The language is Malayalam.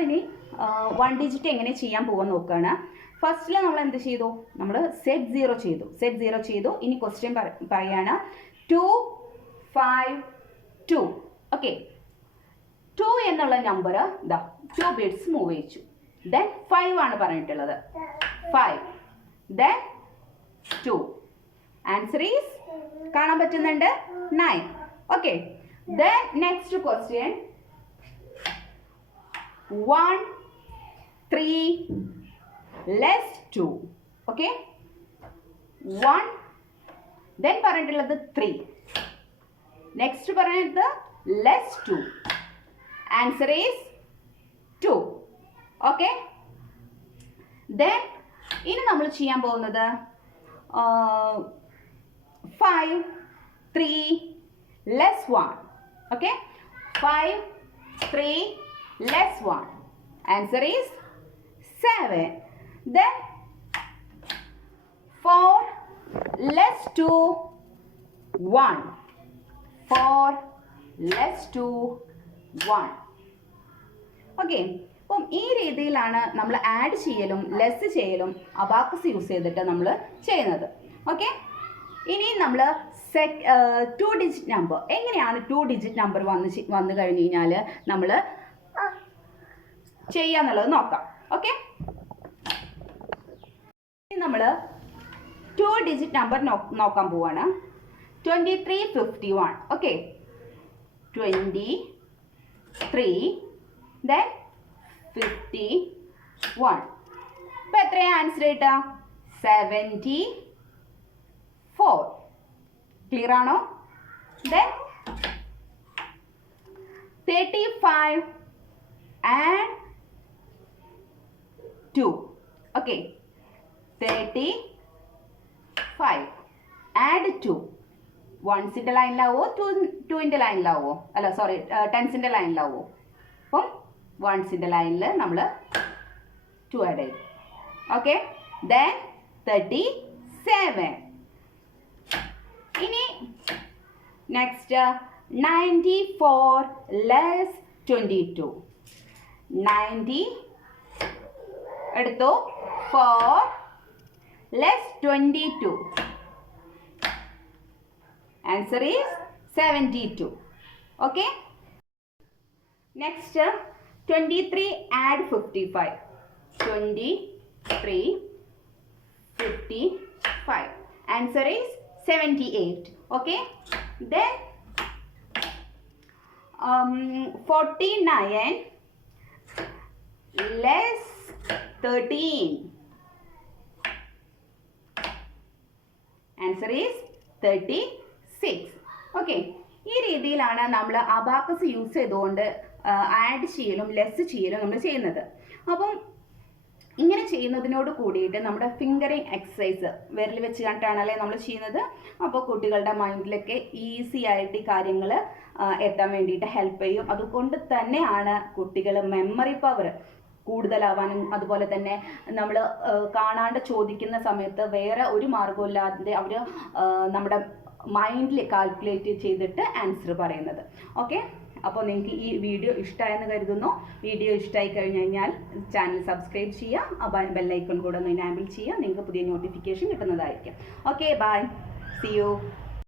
നമ്മളിനി 1 ഡിജിറ്റ് എങ്ങനെ ചെയ്യാൻ പോകാൻ നോക്കുകയാണ്. ഫസ്റ്റിൽ നമ്മൾ എന്ത് ചെയ്തു? നമ്മൾ സെറ്റ് 0 ചെയ്തു. ഇനി ക്വസ്റ്റ്യൻ പറയാണ് 2 5 2. ഓക്കെ, 2 എന്നുള്ള നമ്പർ ഇതാ 2 ബിറ്റ്സ് മൂവ് ചെയ്യിച്ചു. ദെൻ 5 ആണ് പറഞ്ഞിട്ടുള്ളത്. 5 ദെൻ 2. ആൻസർ ഈസ് കാണാൻ പറ്റുന്നുണ്ട് 9. Okay, then next question 1 3 less 2. Okay, 1 then പറഞ്ഞിട്ടുള്ളത് 3. നെക്സ്റ്റ് പറയുന്നത് less 2. Answer is 2. Okay, then ഇനി നമ്മൾ ചെയ്യാൻ പോകുന്നത് 5 3 less 1. Okay, 5 3 less 1. Answer is 7. Then 4 less 2 1. 4 less 2 1. Okay, അപ്പം ഈ രീതിയിലാണ് നമ്മൾ ആഡ് ചെയ്യലും ലെസ് ചെയ്യലും അബാക്കസ് യൂസ് ചെയ്തിട്ട് നമ്മൾ ചെയ്യുന്നത്. ഓക്കെ, ഇനി നമ്മൾ 2 ഡിജിറ്റ് നമ്പർ എങ്ങനെയാണ് 2 ഡിജിറ്റ് നമ്പർ വന്നു കഴിഞ്ഞ് കഴിഞ്ഞാൽ നമ്മൾ ചെയ്യാന്നുള്ളത് നോക്കാം. ഓക്കെ, നമ്മൾ 2 ഡിജിറ്റ് നമ്പർ നോക്കാൻ പോവാണ്. 23 51. Okay, 23 then 51. ഇപ്പം എത്രയാണ് ആൻസർ കിട്ടുക? 74. ക്ലിയർ ആണോ? Then 35 and 2. Okay, 35 add 2. വൺസിൻ്റെ ലൈനിലാവോ ടൂവിൻ്റെ ലൈനിലാവോ? അല്ല സോറി, ടെൻസിൻ്റെ ലൈനിലാവോ? അപ്പം വൺസിൻ്റെ ലൈനിൽ നമ്മൾ 2 ആഡ് ചെയ്തു. Okay, then 37. ഇനി നെക്സ്റ്റ് 94 ലെസ് 22. 90 എടുത്തു, 4 less 22. Answer is 72. Okay, next 23 add 55. 23 55. Answer is 78. Okay, then 49 less 13. Answer is 36. Okay, ഈ രീതിയിലാണ് നമ്മൾ അബാക്കസ് യൂസ് ചെയ്തുകൊണ്ട് ആഡ് ചെയ്യലും ലെസ് ചെയ്യലും നമ്മൾ ചെയ്യുന്നത്. അപ്പം ഇങ്ങനെ ചെയ്യുന്നതിനോട് കൂടിയിട്ട് നമ്മുടെ ഫിംഗറിങ് എക്സസൈസ് വിരൽ വെച്ച് കണ്ടിട്ടാണല്ലേ നമ്മൾ ചെയ്യുന്നത്. അപ്പോൾ കുട്ടികളുടെ മൈൻഡിലൊക്കെ ഈസി ആയിട്ട് ഈ കാര്യങ്ങൾ എത്താൻ വേണ്ടിയിട്ട് ഹെൽപ്പ് ചെയ്യും. അതുകൊണ്ട് തന്നെയാണ് കുട്ടികൾ മെമ്മറി പവർ കൂടുതലാവാനും അതുപോലെ തന്നെ നമ്മൾ കാണാണ്ട് ചോദിക്കുന്ന സമയത്ത് വേറെ ഒരു മാർഗമില്ലാതെ അവർ നമ്മുടെ മൈൻഡിൽ കാൽക്കുലേറ്റ് ചെയ്തിട്ട് ആൻസർ പറയുന്നത്. ഓക്കെ, അപ്പോൾ നിങ്ങൾക്ക് ഈ വീഡിയോ ഇഷ്ടമായെന്ന് കരുതുന്നു. വീഡിയോ ഇഷ്ടമായി കഴിഞ്ഞ് കഴിഞ്ഞാൽ ചാനൽ സബ്സ്ക്രൈബ് ചെയ്യുക, ബെല്ലൈക്കൺ കൂടെ ഒന്ന് എനാബിൾ ചെയ്യുക. നിങ്ങൾക്ക് പുതിയ നോട്ടിഫിക്കേഷൻ കിട്ടുന്നതായിരിക്കും. Okay, bye, see U.